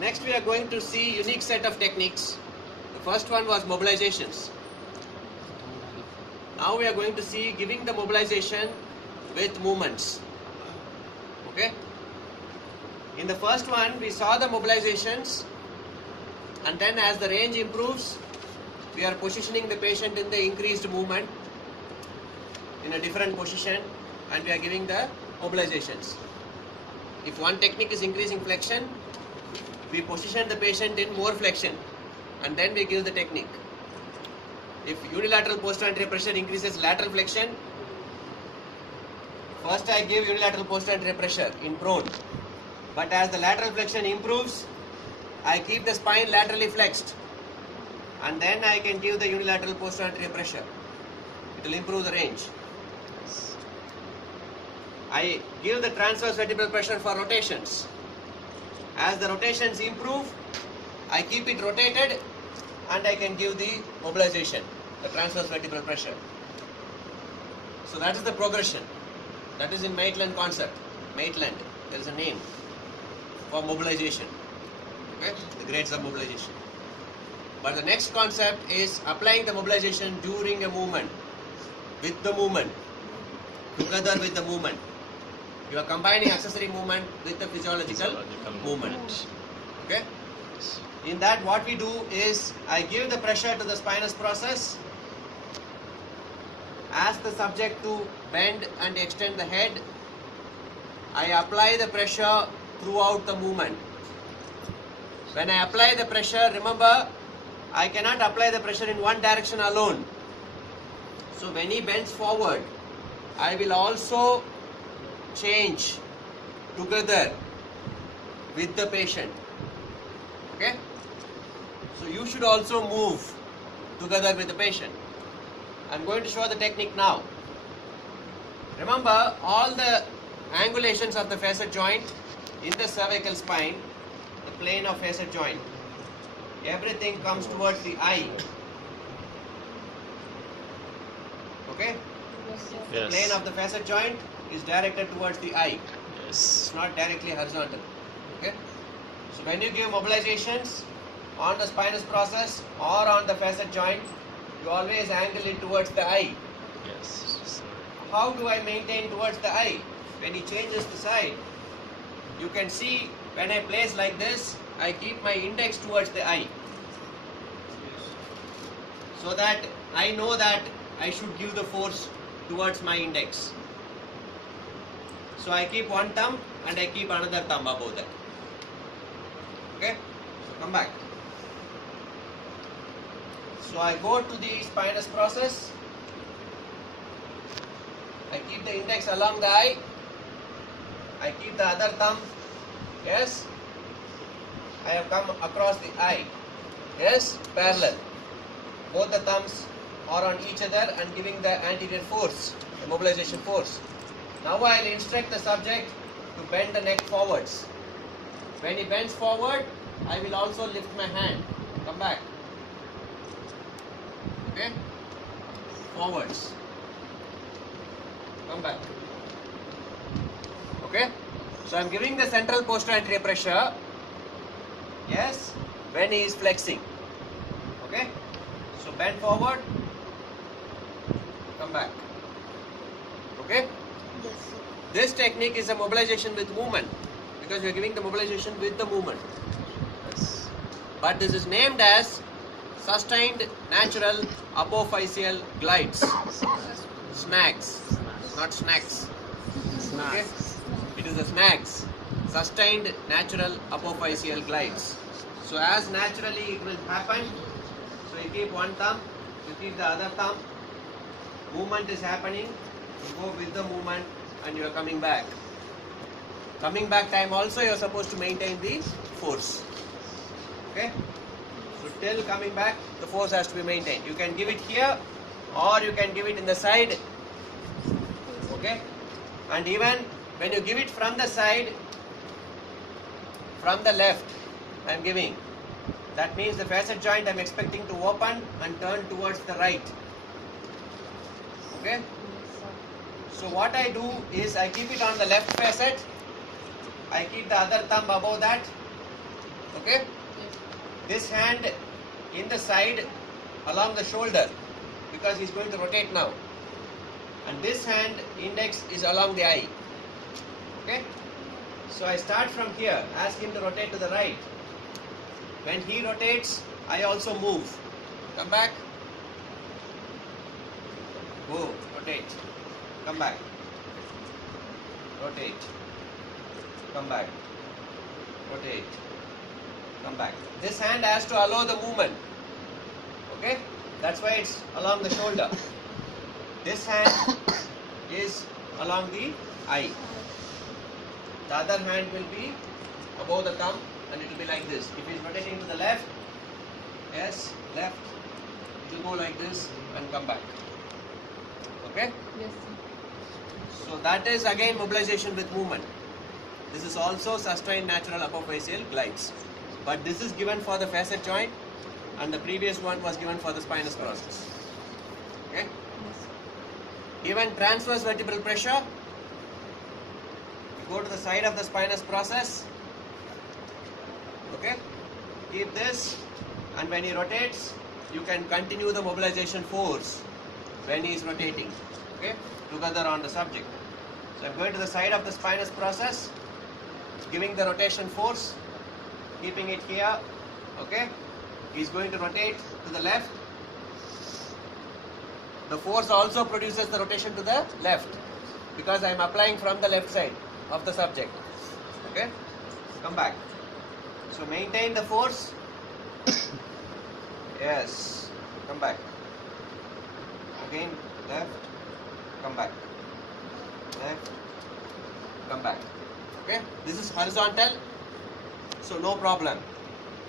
Next we are going to see unique set of techniques. The first one was mobilizations. Now we are going to see giving the mobilization with movements. Okay? In the first one we saw the mobilizations, and then as the range improves we are positioning the patient in the increased movement in a different position, and we are giving the mobilizations. If one technique is increasing flexion, we position the patient in more flexion and then we give the technique. If unilateral post-anterior pressure increases lateral flexion, first I give unilateral post-anterior pressure in prone. But as the lateral flexion improves, I keep the spine laterally flexed and then I can give the unilateral post-anterior pressure. It will improve the range. I give the transverse vertebral pressure for rotations. As the rotations improve, I keep it rotated and I can give the mobilization, the transverse vertebral pressure. So that is the progression. That is in Maitland concept. Maitland, there is a name for mobilization. Okay? The grades of mobilization. But the next concept is applying the mobilization during a movement, with the movement, together with the movement. You are combining accessory movement with the physiological movement. Okay? In that what we do is I give the pressure to the spinous process, ask the subject to bend and extend the head. I apply the pressure throughout the movement. When I apply the pressure, remember, I cannot apply the pressure in one direction alone. So when he bends forward, I will also change together with the patient. Okay? So you should also move together with the patient. I'm going to show the technique now. Remember, all the angulations of the facet joint in the cervical spine, the plane of facet joint, everything comes towards the eye. Okay? Yes. The plane of the facet joint is directed towards the eye. Yes. It's not directly horizontal. Okay? So when you give mobilizations on the spinous process or on the facet joint, you always angle it towards the eye. Yes. How do I maintain towards the eye? When he changes the side, you can see when I place like this, I keep my index towards the eye. So that I know that I should give the force towards my index. So I keep one thumb and I keep another thumb above that. Okay? So come back. So I go to the spinous process. I keep the index along the eye. I keep the other thumb. Yes? I have come across the eye. Yes? Parallel. Both the thumbs are on each other and giving the anterior force, the mobilization force. Now I will instruct the subject to bend the neck forwards. When he bends forward, I will also lift my hand. Come back. Okay? Forwards. Come back. Okay? So I am giving the central post-anterior pressure. Yes? When he is flexing. Okay? So bend forward. Come back. Okay? Yes. This technique is a mobilization with movement because we are giving the mobilization with the movement. Yes. But this is named as sustained natural apophyseal glides. Snags, not snacks. Okay? It is the snags. Sustained natural apophyseal glides. So as naturally it will happen, so you keep one thumb, you keep the other thumb, movement is happening, you go with the movement and you are coming back. Coming back time also you are supposed to maintain the force. Okay? So till coming back the force has to be maintained. You can give it here or you can give it in the side. Okay? And even when you give it from the side, from the left I am giving. That means the facet joint I am expecting to open and turn towards the right. Okay? So what I do is I keep it on the left facet. I keep the other thumb above that. Okay? This hand in the side along the shoulder because he's going to rotate now. And this hand index is along the eye. Okay? So I start from here, ask him to rotate to the right. When he rotates, I also move. Come back. Go, rotate. Come back. Rotate. Come back. Rotate. Come back. This hand has to allow the movement. Okay? That's why it's along the shoulder. This hand is along the eye. The other hand will be above the thumb and it will be like this. If he is rotating to the left, yes, left, it will go like this and come back. Okay? Yes, sir. So that is again mobilization with movement. This is also sustained natural apophyseal glides. But this is given for the facet joint and the previous one was given for the spinous process. Okay? Yes, sir. Even transverse vertebral pressure, you go to the side of the spinous process. Okay? Keep this, and when he rotates, you can continue the mobilization force when he is rotating. Okay? Together on the subject. So I'm going to the side of the spinous process, giving the rotation force, keeping it here. Okay? He's going to rotate to the left. The force also produces the rotation to the left because I am applying from the left side of the subject. Okay? Come back. So maintain the force. Yes. Come back. Again, left. Come back. Left. Come back. Okay? This is horizontal. So no problem.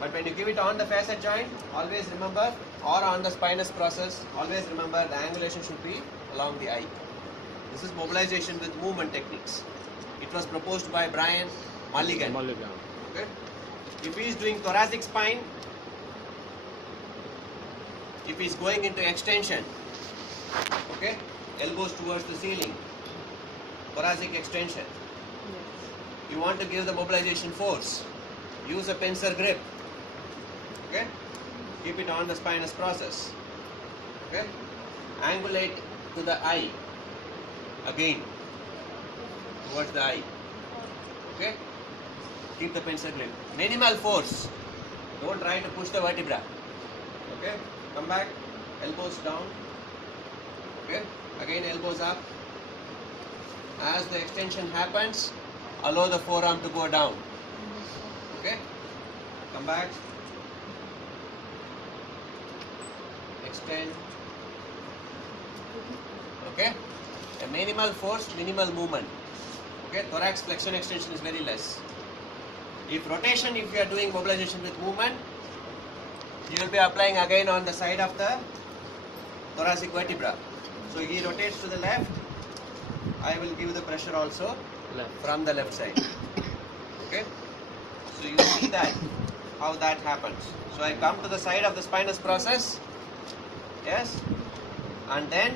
But when you give it on the facet joint, always remember, or on the spinous process, always remember the angulation should be along the eye. This is mobilization with movement techniques. It was proposed by Brian Mulligan. Okay? If he is doing thoracic spine, if he is going into extension, okay, elbows towards the ceiling, thoracic extension, Yes. you want to give the mobilization force, use a pincer grip. Okay? Keep it on the spinous process. Okay? Angulate to the eye. Again. Towards the eye. Okay? Keep the pincer grip. Minimal force. Don't try to push the vertebra. Okay? Come back. Elbows down. Okay? Again elbows up. As the extension happens, allow the forearm to go down. Okay? Come back. Extend. Okay? A minimal force, minimal movement. Okay? Thorax flexion extension is very less. If rotation, if you are doing mobilization with movement, you will be applying again on the side of the thoracic vertebra. So he rotates to the left. I will give the pressure also from the left side. Okay? So you see that, how that happens. So I come to the side of the spinous process. Yes? And then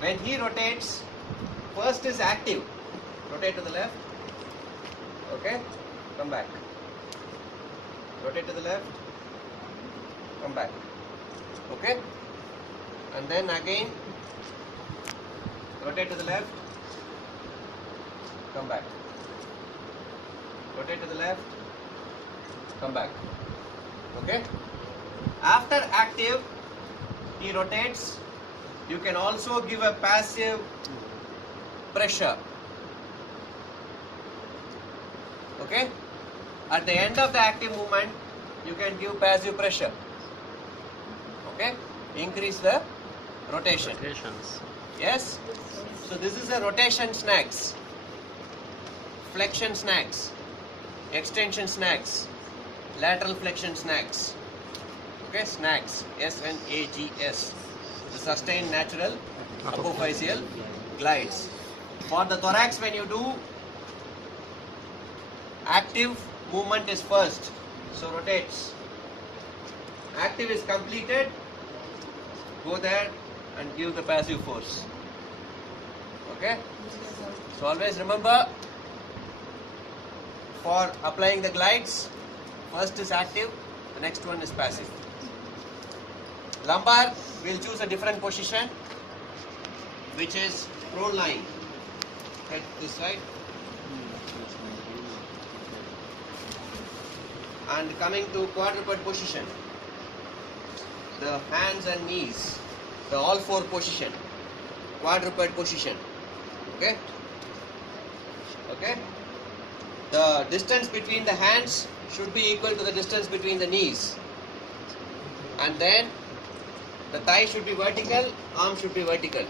when he rotates, first is active. Rotate to the left. Okay? Come back. Rotate to the left. Come back. Okay? And then again rotate to the left. Come back. Rotate to the left. Come back. Okay? After active, he rotates. You can also give a passive pressure. Okay? At the end of the active movement, you can give passive pressure. Okay? Increase the rotation. Rotations. Yes? So this is a rotation snags, flexion snags, extension snags, lateral flexion snags. Okay, snags, S-N-A-G-S. The sustained natural apophyseal glides. For the thorax, when you do active movement is first, so rotates. Active is completed, go there and give the passive force. Okay? So always remember, for applying the glides, First is active, the next one is passive. Lumbar, we'll choose a different position, which is prone lying. Head this side. And coming to quadruped position, the hands and knees, the all four position, quadruped position. Okay? Okay? The distance between the hands should be equal to the distance between the knees. And then the thigh should be vertical, arm should be vertical.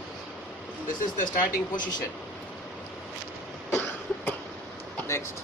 This is the starting position. Next.